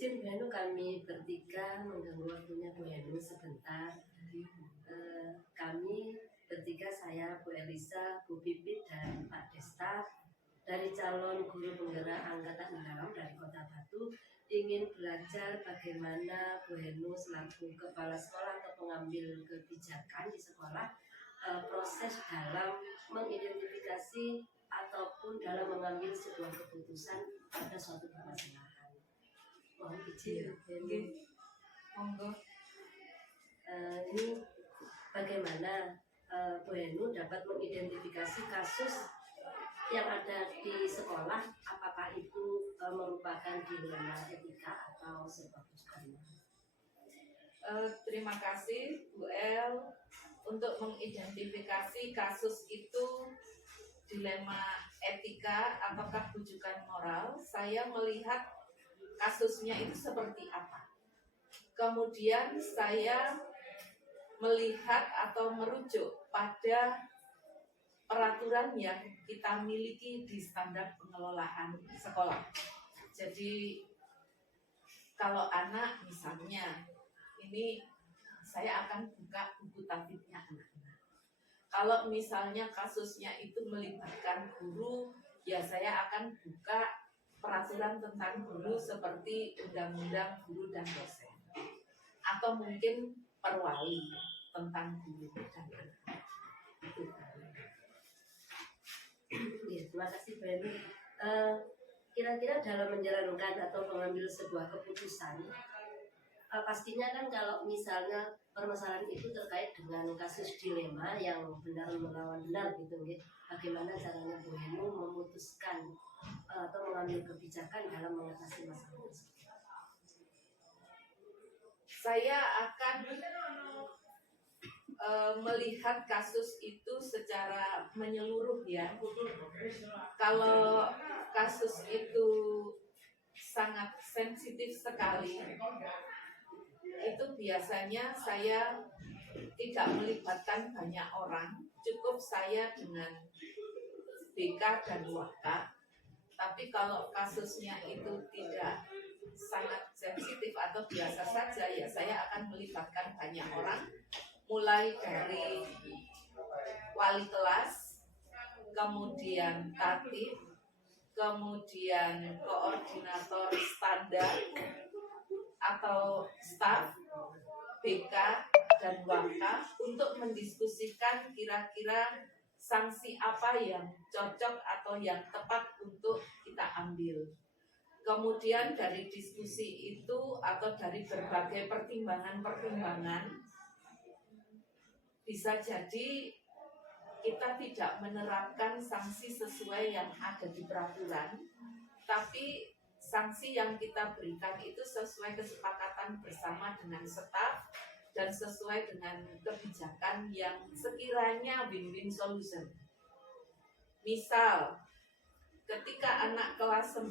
izin Bu Henu, kami bertiga mengganggu waktunya Bu Henu sebentar. Kami bertiga, saya, Bu Elisa, Bu Pipit, dan Pak Desta, dari calon guru penggerak angkatan dalam dari Kota Batu, ingin belajar bagaimana Bu Henu selaku kepala sekolah atau pengambil kebijakan di sekolah, proses dalam mengidentifikasi ataupun dalam mengambil sebuah keputusan pada suatu permasalahan. Mohon izin, Monggo. Ini bagaimana Bu Henu dapat mengidentifikasi kasus yang ada di sekolah, apakah itu merupakan dilema etika atau sebuah kesukaan? Terima kasih Bu El untuk mengidentifikasi kasus itu dilema etika ataukah bujukan moral. Saya melihat kasusnya itu seperti apa. Kemudian saya melihat atau merujuk pada peraturan yang kita miliki di standar pengelolaan sekolah. Jadi kalau anak misalnya, ini saya akan buka buku tatibnya anak-anak. Kalau misalnya kasusnya itu melibatkan guru, ya saya akan buka peraturan tentang guru seperti Undang-Undang Guru dan Dosen. Atau mungkin perwali tentang guru dan anak. Ya, terima kasih Bu Henu. Kira-kira dalam menjalankan atau mengambil sebuah keputusan, pastinya kan kalau misalnya permasalahan itu terkait dengan kasus dilema yang benar melawan benar gitu, bagaimana caranya Bu Henu memutuskan atau mengambil kebijakan dalam mengatasi masalah tersebut? Saya akan melihat kasus itu secara menyeluruh ya. Kalau kasus itu sangat sensitif sekali, itu biasanya saya tidak melibatkan banyak orang, cukup saya dengan BK dan Waka. Tapi kalau kasusnya itu tidak sangat sensitif atau biasa saja, ya saya akan melibatkan banyak orang, mulai dari wali kelas, kemudian tatib, kemudian koordinator standar atau staf, BK dan Waka, untuk mendiskusikan kira-kira sanksi apa yang cocok atau yang tepat untuk kita ambil. Kemudian dari diskusi itu atau dari berbagai pertimbangan-pertimbangan, bisa jadi kita tidak menerapkan sanksi sesuai yang ada di peraturan, tapi sanksi yang kita berikan itu sesuai kesepakatan bersama dengan staf dan sesuai dengan kebijakan yang sekiranya win-win solution. Misal, ketika anak kelas 9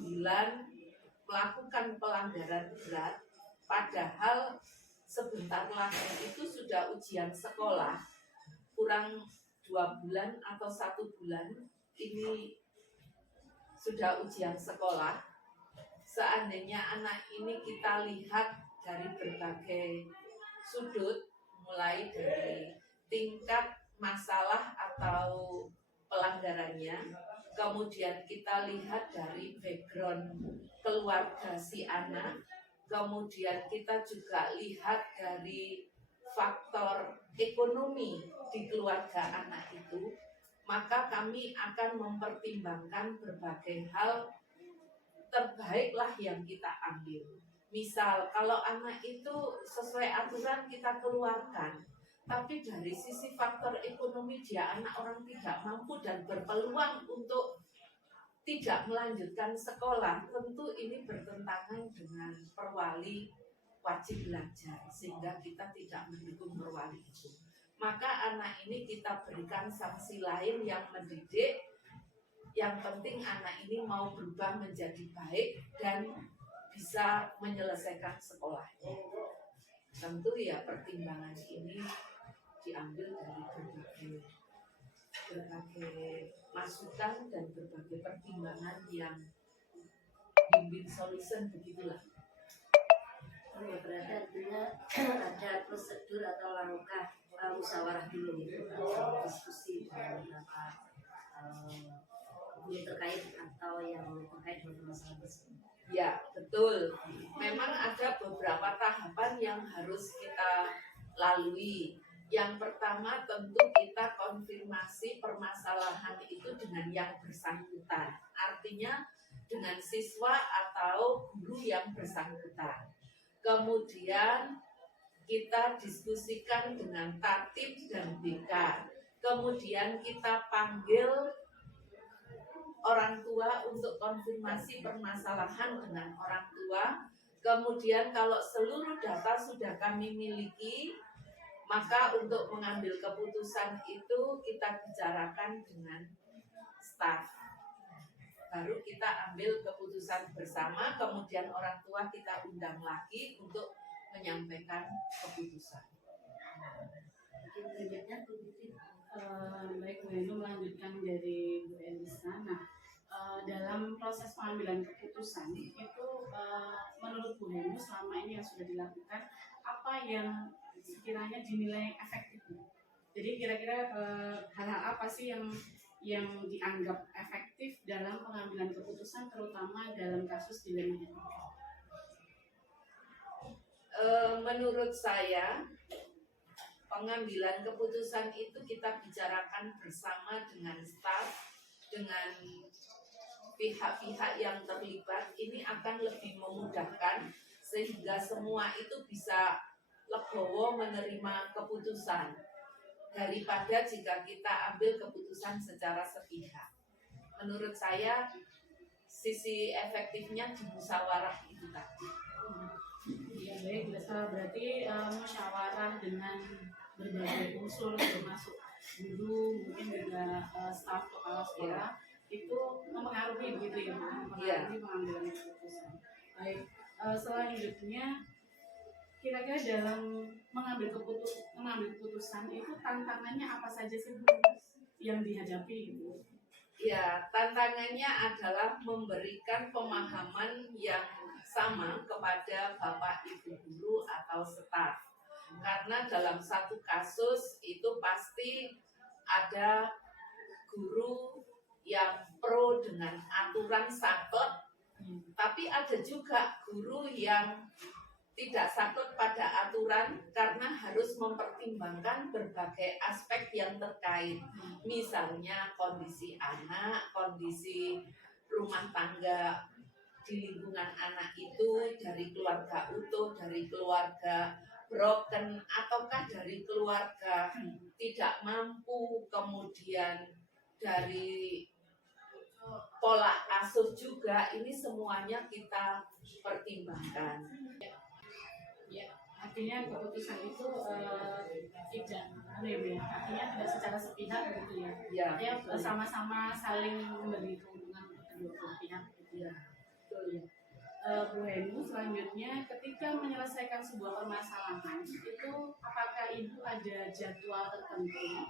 melakukan pelanggaran berat, padahal sebentar lagi itu sudah ujian sekolah, kurang 2 bulan atau 1 bulan ini sudah ujian sekolah. Seandainya anak ini kita lihat dari berbagai sudut, mulai dari tingkat masalah atau pelanggarannya, kemudian kita lihat dari background keluarga si anak, kemudian kita juga lihat dari faktor ekonomi di keluarga anak itu, maka kami akan mempertimbangkan berbagai hal, terbaiklah yang kita ambil. Misal, kalau anak itu sesuai aturan kita keluarkan, tapi dari sisi faktor ekonomi dia anak orang tidak mampu dan berpeluang untuk tidak melanjutkan sekolah, tentu ini bertentangan dengan perwali wajib belajar, sehingga kita tidak mendukung perwali itu. Maka anak ini kita berikan sanksi lain yang mendidik. Yang penting anak ini mau berubah menjadi baik dan bisa menyelesaikan sekolahnya. Tentu ya pertimbangan ini diambil dari berbagai masukan dan berbagai pertimbangan yang win-win solution, begitulah. Ya, berarti artinya ada prosedur atau langkah musyawarah dulu gitu, atau diskusi dengan beberapa guru terkait atau yang terkait dengan masalah tersebut. Ya, betul. Memang ada beberapa tahapan yang harus kita lalui. Yang pertama tentu kita konfirmasi permasalahan itu dengan yang bersangkutan. Artinya dengan siswa atau guru yang bersangkutan. Kemudian kita diskusikan dengan tatib dan BK. Kemudian kita panggil orang tua untuk konfirmasi permasalahan dengan orang tua. Kemudian kalau seluruh data sudah kami miliki, maka untuk mengambil keputusan itu kita bicarakan dengan staf. Baru kita ambil keputusan bersama, kemudian orang tua kita undang lagi untuk menyampaikan keputusan. Mungkin berikutnya begitu. Baik, Bu Enu melanjutkan dari Bu Elisa. Nah, dalam proses pengambilan keputusan itu menurut Bu Enu selama ini yang sudah dilakukan, apa yang sekiranya dinilai efektif? Jadi kira-kira hal-hal apa sih yang dianggap efektif dalam pengambilan keputusan, terutama dalam kasus dilema etika? Menurut saya, pengambilan keputusan itu kita bicarakan bersama dengan staf, dengan pihak-pihak yang terlibat. Ini akan lebih memudahkan sehingga semua itu bisa legowo menerima keputusan daripada jika kita ambil keputusan secara sepihak. Menurut saya sisi efektifnya di musyawarah itu tadi. Ya baik, berarti musyawarah dengan berbagai unsur termasuk guru, mungkin juga staf kepala sekolah itu mempengaruhi gitu ya, mempengaruhi pengambilan keputusan. Baik, selanjutnya kira-kira dalam mengambil keputusan itu tantangannya apa saja sih Bu yang dihadapi gitu? Ya, tantangannya adalah memberikan pemahaman yang sama kepada Bapak Ibu guru atau staf. Karena dalam satu kasus itu pasti ada guru yang pro dengan aturan saklek, tapi ada juga guru yang tidak saklek pada aturan karena harus mempertimbangkan berbagai aspek yang terkait. Misalnya kondisi anak, kondisi rumah tangga di lingkungan anak itu, dari keluarga utuh, dari keluarga broken, ataukah dari keluarga tidak mampu, kemudian dari pola asuh juga. Ini semuanya kita pertimbangkan. Ya, artinya keputusan itu tidak artinya tidak secara sepihak gitu ya. Ya, sama-sama saling memberi keuntungan untuk kedua belah pihak gitu ya. Betul ya. Bu Henu, selanjutnya ketika menyelesaikan sebuah permasalahan itu apakah Ibu ada jadwal tertentu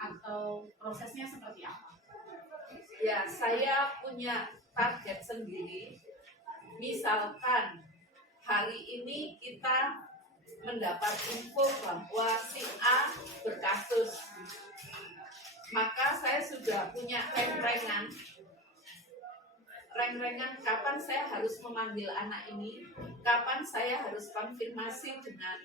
atau prosesnya seperti apa? Ya, saya punya target sendiri. Misalkan hari ini kita mendapat info bahwa si A berkasus, maka saya sudah punya reng-rengan kapan saya harus memanggil anak ini, kapan saya harus konfirmasi dengan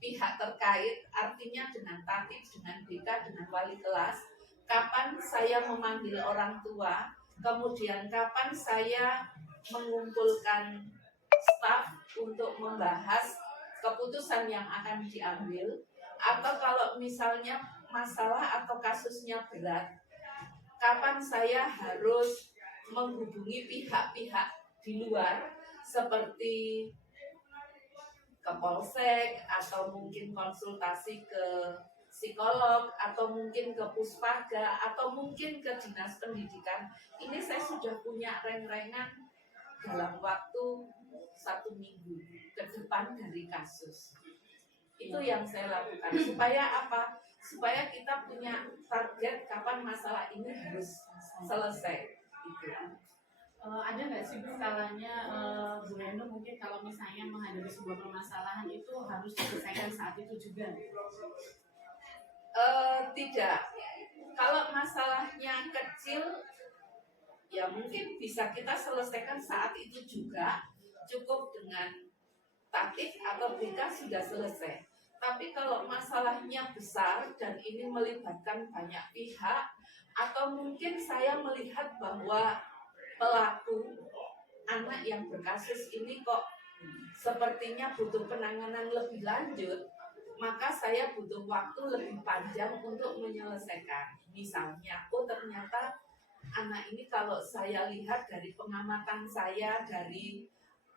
pihak terkait, artinya dengan tatib, dengan BK, dengan wali kelas, kapan saya memanggil orang tua, kemudian kapan saya mengumpulkan staf untuk membahas keputusan yang akan diambil, atau kalau misalnya masalah atau kasusnya berat, kapan saya harus menghubungi pihak-pihak di luar seperti ke polsek, atau mungkin konsultasi ke psikolog, atau mungkin ke puspaga, atau mungkin ke dinas pendidikan. Ini saya sudah punya reng-rengan dalam waktu 1 minggu ke depan dari kasus. Itu yang saya lakukan. Supaya apa? Supaya kita punya target kapan masalah ini harus selesai. Gitu. ada nggak sih Bu skalanya Bu Endo mungkin kalau misalnya menghadapi sebuah permasalahan itu harus diselesaikan saat itu juga? Tidak. Kalau masalahnya kecil, ya mungkin bisa kita selesaikan saat itu juga, cukup dengan tatib atau BK sudah selesai. Tapi kalau masalahnya besar dan ini melibatkan banyak pihak, atau mungkin saya melihat bahwa pelaku anak yang berkasus ini kok sepertinya butuh penanganan lebih lanjut, maka saya butuh waktu lebih panjang untuk menyelesaikan. Misalnya, oh ternyata anak ini kalau saya lihat dari pengamatan saya, dari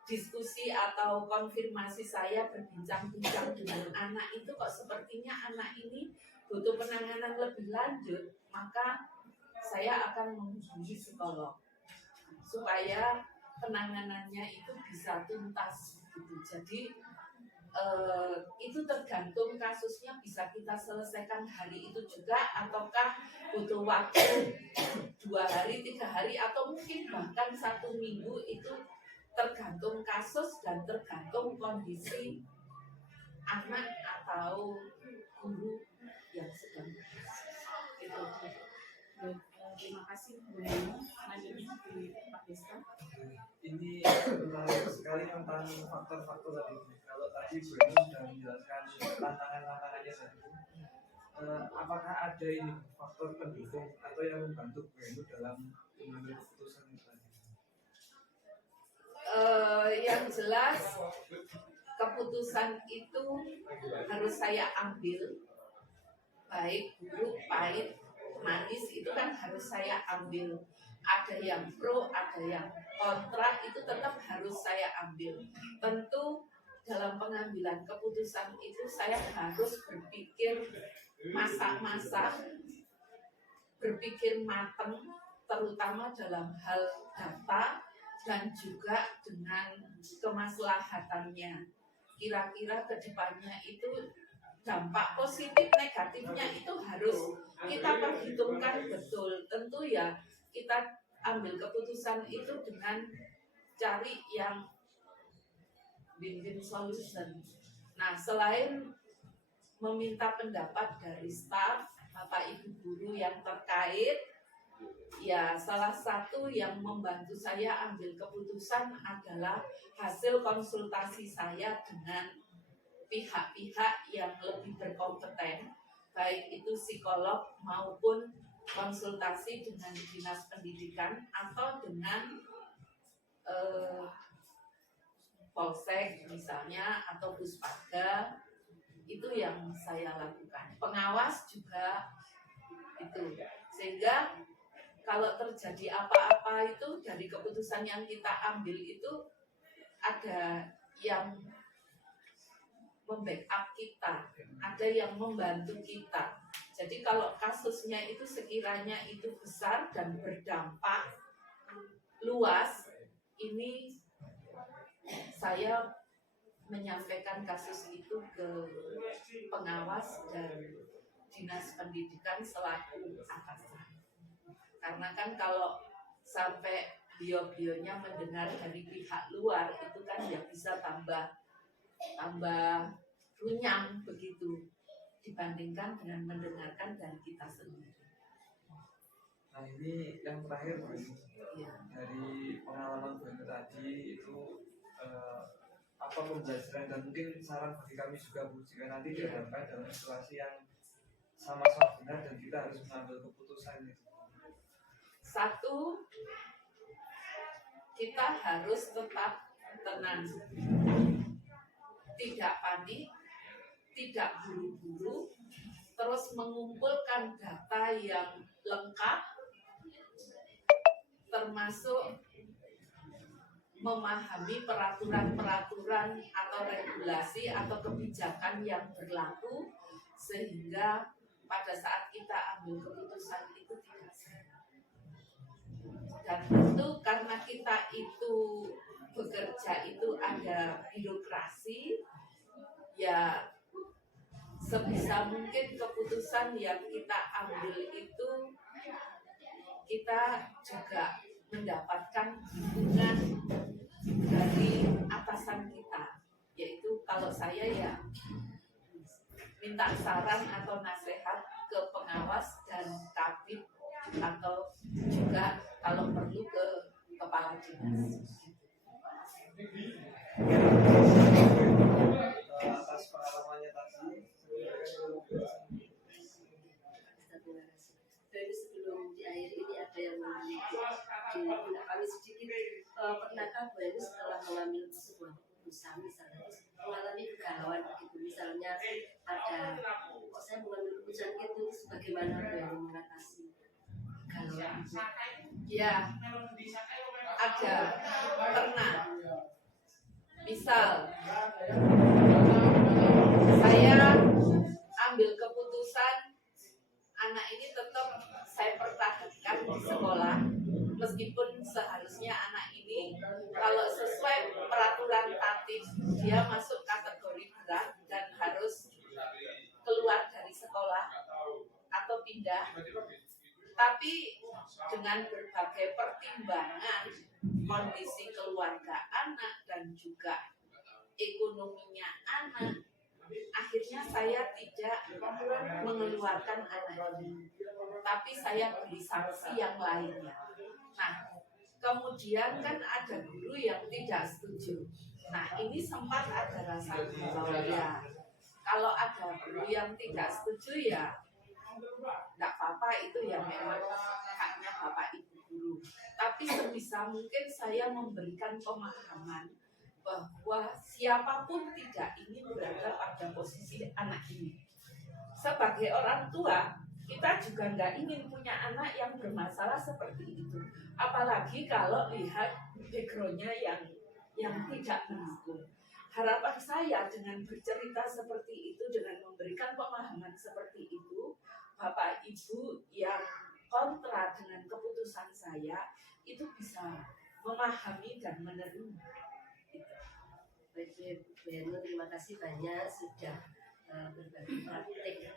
diskusi atau konfirmasi saya berbincang-bincang dengan anak itu kok sepertinya anak ini butuh penanganan lebih lanjut, maka saya akan menghubungi psikolog supaya penanganannya itu bisa tuntas gitu. Jadi itu tergantung kasusnya, bisa kita selesaikan hari itu juga ataukah butuh waktu 2 hari, 3 hari, atau mungkin bahkan 1 minggu. Itu tergantung kasus dan tergantung kondisi anak atau guru yang sedang itu. Terima kasih Bu Endo. Selanjutnya di Pak Desta. Ini menarik sekali tentang faktor-faktor tadi. Kalau tadi Bu Endo sudah menjelaskan tantangan-tantangannya tadi, apakah ada ini faktor pendukung atau yang membantu Bu Endo dalam mengambil keputusan itu tadi? Yang jelas keputusan itu harus saya ambil, baik buruk, pahit, manis, itu kan harus saya ambil. Ada yang pro, ada yang kontra, itu tetap harus saya ambil. Tentu dalam pengambilan keputusan itu saya harus berpikir masak-masak, berpikir matang, terutama dalam hal data dan juga dengan kemaslahatannya. Kira-kira kedepannya itu dampak positif negatifnya itu harus kita perhitungkan betul. Tentu ya kita ambil keputusan itu dengan cari yang win-win solution. Nah, selain meminta pendapat dari staf, Bapak Ibu guru yang terkait, ya salah satu yang membantu saya ambil keputusan adalah hasil konsultasi saya dengan pihak-pihak yang lebih berkompeten, baik itu psikolog maupun konsultasi dengan dinas pendidikan atau dengan polsek misalnya atau puspaga. Itu yang saya lakukan. Pengawas juga itu, sehingga kalau terjadi apa-apa itu dari keputusan yang kita ambil itu ada yang membackup kita, ada yang membantu kita. Jadi kalau kasusnya itu sekiranya itu besar dan berdampak luas, ini saya menyampaikan kasus itu ke pengawas dan dinas pendidikan selaku atasan. Karena kan kalau sampai beliau-beliaunya mendengar dari pihak luar itu kan ya bisa tambah runyam begitu dibandingkan dengan mendengarkan dari kita sendiri. Nah ini yang terakhir Bu, Ya. dari pengalaman Bu tadi itu apa pembelajaran dan mungkin saran bagi kami juga Bu, jika nanti dihadapkan dalam situasi yang sama-sama benar dan kita harus mengambil keputusan itu. Satu, kita harus tetap tenang, tidak panik, tidak buru-buru, terus mengumpulkan data yang lengkap, termasuk memahami peraturan-peraturan atau regulasi atau kebijakan yang berlaku, sehingga pada saat kita ambil keputusan itu tidak salah. Dan tentu karena kita itu bekerja itu ada birokrasi, ya sebisa mungkin keputusan yang kita ambil itu kita juga mendapatkan dukungan dari atasan kita, yaitu kalau saya ya minta saran atau nasihat ke pengawas dan kabid atau juga kalau perlu ke kepala dinas. Atas pengalamannya tadi. Jadi sebelum di akhir ini ada yang di kami sedikit pernahkah Bu Eni setelah mengambil sebuah keputusan misalnya mengalami kegalauan begitu, misalnya ada kok saya mengambil keputusan itu, bagaimana Bu Eni mengatasi kegalauan? Ya, ada, pernah. Misal saya ambil keputusan anak ini tetap saya pertahankan di sekolah, meskipun seharusnya anak ini kalau sesuai peraturan tatib dia masuk kategori berat dan harus keluar dari sekolah atau pindah. Tapi dengan berbagai pertimbangan kondisi keluarga anak dan juga ekonominya anak, akhirnya saya tidak mengeluarkan anak ini, tapi saya beri sanksi yang lainnya. Nah, kemudian kan ada guru yang tidak setuju. Nah, ini sempat ada rasa bahwa ya kalau ada guru yang tidak setuju ya tidak apa-apa, itu yang memang haknya Bapak Ibu guru. Tapi sebisa mungkin saya memberikan pemahaman bahwa siapapun tidak ingin berada pada posisi anak ini. Sebagai orang tua, kita juga nggak ingin punya anak yang bermasalah seperti itu. Apalagi kalau lihat background-nya yang tidak mendukung. Harapan saya dengan bercerita seperti itu, dengan memberikan pemahaman seperti itu, Bapak Ibu yang kontra dengan keputusan saya itu bisa memahami dan menerima. Baik Bu Eni, terima kasih banyak sudah berbagi praktik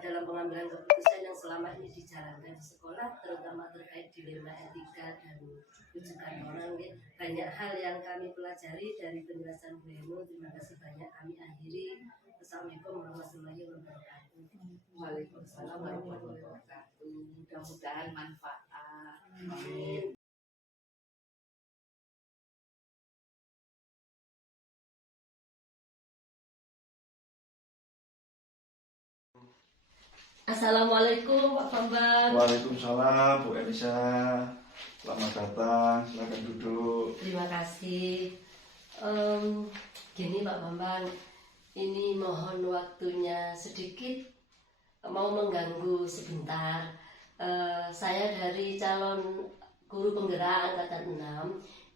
dalam pengambilan keputusan yang selama ini dijalankan di sekolah, terutama terkait dilema etika dan rujukan orang. Banyak hal yang kami pelajari dari penjelasan Bu Eni. Terima kasih banyak, kami akhiri. Assalamualaikum warahmatullahi wabarakatuh. Waalaikumsalam warahmatullahi wabarakatuh. Mudah-mudahan manfaat. Amin. Assalamualaikum Pak Bambang. Waalaikumsalam Bu Elisa. Selamat datang, silakan duduk. Terima kasih. Gini Pak Bambang, ini mohon waktunya sedikit, mau mengganggu sebentar. Saya dari calon guru penggerak angkatan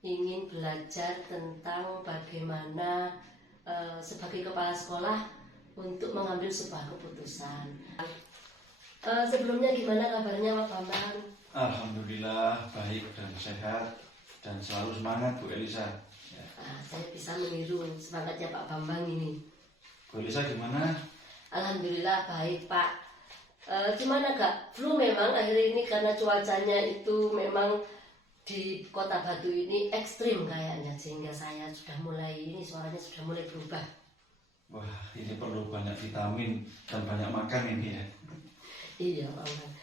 6 ingin belajar tentang bagaimana sebagai kepala sekolah untuk mengambil sebuah keputusan. Sebelumnya gimana kabarnya Pak Bambang? Alhamdulillah baik dan sehat dan selalu semangat Bu Elisa. Ya. Saya bisa meniru semangatnya Pak Bambang ini. Bu Elisa gimana? Alhamdulillah baik Pak. Cuman agak flu memang akhir ini karena cuacanya itu memang di Kota Batu ini ekstrim kayaknya, sehingga saya sudah mulai ini suaranya sudah mulai berubah. Wah, ini perlu banyak vitamin dan banyak makan ini ya. Iya Pak Bambang.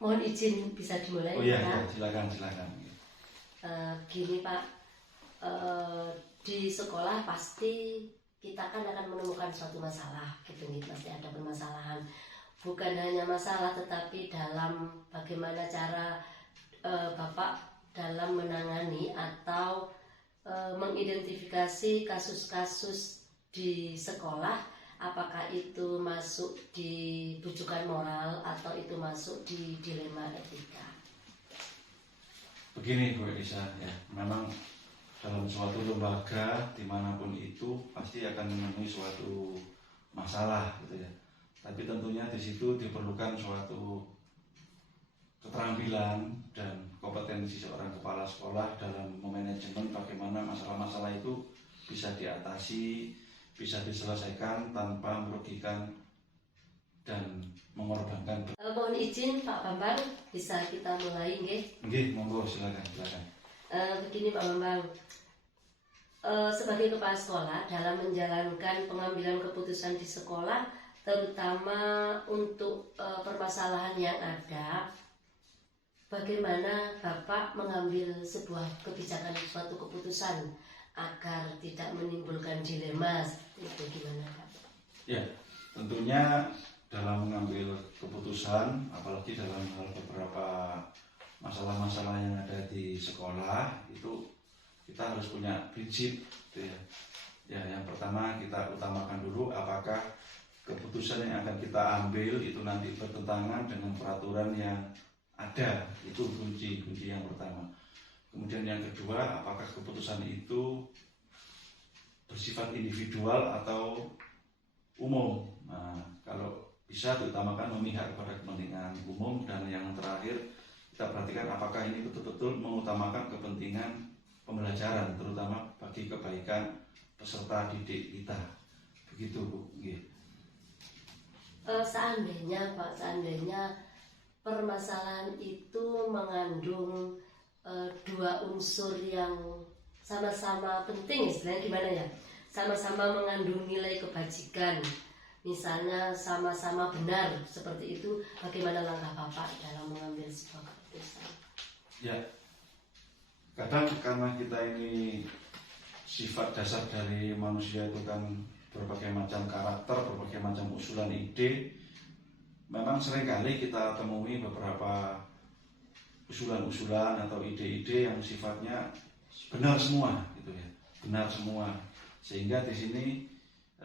Mohon izin bisa dimulai. Oh iya, Pak? silakan. Gini Pak, di sekolah pasti kita kan akan menemukan suatu masalah, gitu nih, pasti ada permasalahan. Bukan hanya masalah, tetapi dalam bagaimana cara Bapak dalam menangani atau mengidentifikasi kasus-kasus di sekolah. Apakah itu masuk di rujukan moral atau itu masuk di dilema etika? Begini Bu Elisa ya, memang dalam suatu lembaga dimanapun itu pasti akan menemui suatu masalah gitu ya. Tapi tentunya di situ diperlukan suatu keterampilan dan kompetensi seorang kepala sekolah dalam memanajemen bagaimana masalah-masalah itu bisa diatasi, bisa diselesaikan tanpa merugikan dan mengorbankan. Mohon izin Pak Bambang, bisa kita mulai nggih? Nggih, monggo silakan. Begini Pak Bambang, sebagai kepala sekolah dalam menjalankan pengambilan keputusan di sekolah, terutama untuk permasalahan yang ada, bagaimana Bapak mengambil sebuah kebijakan, suatu keputusan agar tidak menimbulkan dilema, itu gimana Pak? Ya, tentunya dalam mengambil keputusan, apalagi dalam hal beberapa masalah-masalah yang ada di sekolah, itu kita harus punya prinsip, gitu ya. Ya, yang pertama kita utamakan dulu apakah keputusan yang akan kita ambil itu nanti bertentangan dengan peraturan yang ada. Itu kunci yang pertama. Kemudian yang kedua, apakah keputusan itu bersifat individual atau umum. Nah, kalau bisa diutamakan memihak kepada kepentingan umum. Dan yang terakhir, kita perhatikan apakah ini betul-betul mengutamakan kepentingan pembelajaran, terutama bagi kebaikan peserta didik kita. Begitu Bu. Seandainya Pak, permasalahan itu mengandung dua unsur yang sama-sama penting, istilahnya gimana ya? Sama-sama mengandung nilai kebajikan, misalnya sama-sama benar, seperti itu, bagaimana langkah Bapak dalam mengambil sebuah keputusan? Ya, kadang karena kita ini sifat dasar dari manusia itu kan berbagai macam karakter, berbagai macam usulan ide. Memang seringkali kita temui beberapa usulan-usulan atau ide-ide yang sifatnya benar semua, gitu ya, benar semua. Sehingga di sini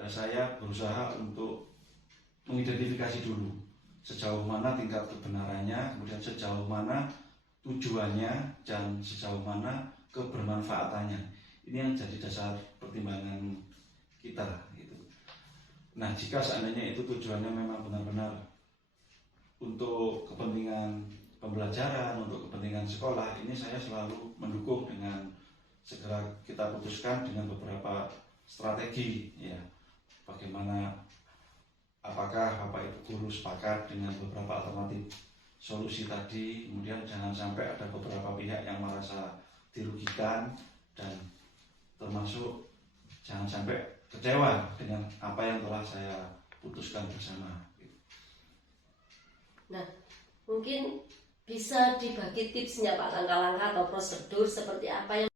saya berusaha untuk mengidentifikasi dulu sejauh mana tingkat kebenarannya, kemudian sejauh mana tujuannya, dan sejauh mana kebermanfaatannya. Ini yang jadi dasar pertimbangan kita, gitu. Nah, jika seandainya itu tujuannya memang benar-benar untuk kepentingan pembelajaran, untuk kepentingan sekolah, ini saya selalu mendukung dengan segera kita putuskan dengan beberapa strategi, ya. Bagaimana, apakah Bapak Ibu guru sepakat dengan beberapa alternatif solusi tadi, kemudian jangan sampai ada beberapa pihak yang merasa dirugikan, dan termasuk jangan sampai kecewa dengan apa yang telah saya putuskan bersama. Nah, mungkin bisa dibagi tipsnya Pak, langkah-langkah atau prosedur seperti apa yang